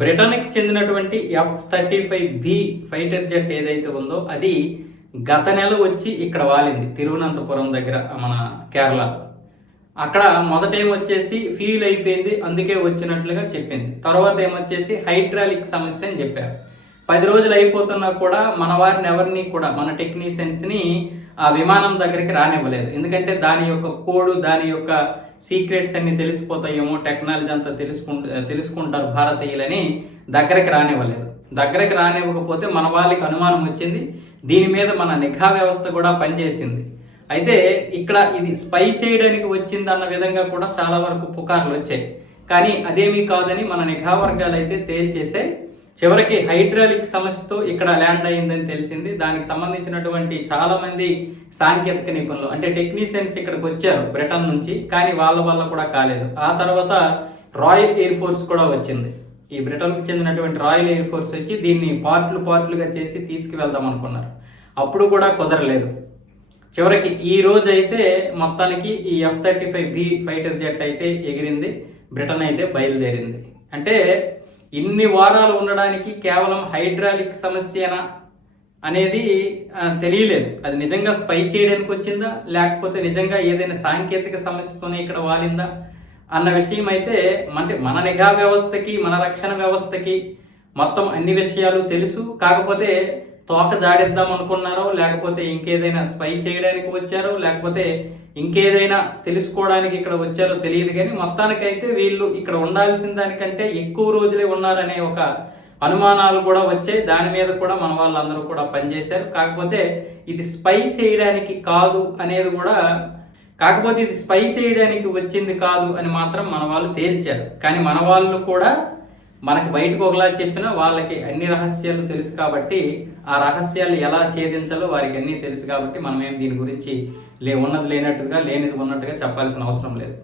బ్రిటన్కి చెందినటువంటి F thirty five B fighter jet ఏదైతే ఉందో అది గత నెల వచ్చి ఇక్కడ వాలింది తిరువనంతపురం దగ్గర మన కేరళ. అక్కడ మొదట ఏమొచ్చేసి ఫీల్ అయిపోయింది అందుకే వచ్చినట్లుగా చెప్పింది. తర్వాత ఏమొచ్చేసి హైడ్రాలిక్ సమస్య అని చెప్పారు. పది రోజులు అయిపోతున్నా కూడా మన వారిని ఎవరిని కూడా మన టెక్నీషియన్స్ని ఆ విమానం దగ్గరికి రానివ్వలేదు. ఎందుకంటే దాని యొక్క కోడ్ దాని యొక్క సీక్రెట్స్ అన్ని తెలిసిపోతాయేమో టెక్నాలజీ అంతా తెలుసుకుంటు తెలుసుకుంటారు భారతీయులని దగ్గరికి రానివ్వలేదు. దగ్గరికి రానివ్వకపోతే మన వాళ్ళకి అనుమానం వచ్చింది. దీని మీద మన నిఘా వ్యవస్థ కూడా పనిచేసింది. అయితే ఇక్కడ ఇది స్పై చేయడానికి వచ్చింది అన్న విధంగా కూడా చాలా వరకు పుకార్లు వచ్చాయి. కానీ అదేమీ కాదని మన నిఘా వర్గాలు అయితే తేల్చేసే చివరికి హైడ్రాలిక్ సమస్యతో ఇక్కడ ల్యాండ్ అయిందని తెలిసింది. దానికి సంబంధించినటువంటి చాలామంది సాంకేతిక నిపుణులు అంటే టెక్నీషియన్స్ ఇక్కడికి వచ్చారు బ్రిటన్ నుంచి కానీ వాళ్ళ వల్ల కూడా కాలేదు. ఆ తర్వాత రాయల్ ఎయిర్ ఫోర్స్ కూడా వచ్చింది. ఈ బ్రిటన్కి చెందినటువంటి రాయల్ ఎయిర్ ఫోర్స్ వచ్చి దీన్ని పార్ట్లు పార్ట్లుగా చేసి తీసుకువెళ్దాం అనుకున్నారు. అప్పుడు కూడా కుదరలేదు. చివరికి ఈ రోజు అయితే మొత్తానికి ఈ F thirty five B fighter jet అయితే ఎగిరింది. బ్రిటన్ అయితే బయలుదేరింది. అంటే ఇన్ని వారాలు ఉండడానికి కేవలం హైడ్రాలిక్ సమస్యనా అనేది తెలియలేదు. అది నిజంగా స్పై చేయడానికి వచ్చిందా? లేకపోతే నిజంగా ఏదైనా సాంకేతిక సమస్యతోనే ఇక్కడ వాలిందా? అన్న విషయం అయితే అంటే మన నిఘా వ్యవస్థకి మన రక్షణ వ్యవస్థకి మొత్తం అన్ని విషయాలు తెలుసు. కాకపోతే తోక జాడిద్దాం అనుకున్నారో లేకపోతే ఇంకేదైనా స్పై చేయడానికి వచ్చారో లేకపోతే ఇంకేదైనా తెలుసుకోవడానికి ఇక్కడ వచ్చారో తెలియదు కానీ మొత్తానికైతే వీళ్ళు ఇక్కడ ఉండాల్సిన దానికంటే ఎక్కువ రోజులే ఉన్నారనే ఒక అనుమానాలు కూడా వచ్చాయి. దాని మీద కూడా మన వాళ్ళందరూ కూడా పనిచేశారు. కాకపోతే ఇది స్పై చేయడానికి కాదు అనేది కూడా కాకపోతే ఇది స్పై చేయడానికి వచ్చింది కాదు అని మాత్రం మన వాళ్ళు తేల్చారు. కానీ మన వాళ్ళు కూడా మనకి బయటకు ఒకలా చెప్పినా వాళ్ళకి అన్ని రహస్యాలు తెలుసు కాబట్టి ఆ రహస్యాలు ఎలా ఛేదించాలో వారికి అన్నీ తెలుసు కాబట్టి మనం ఏం దీని గురించి లే ఉన్నది లేనట్టుగా లేనిది ఉన్నట్టుగా చెప్పాల్సిన అవసరం లేదు.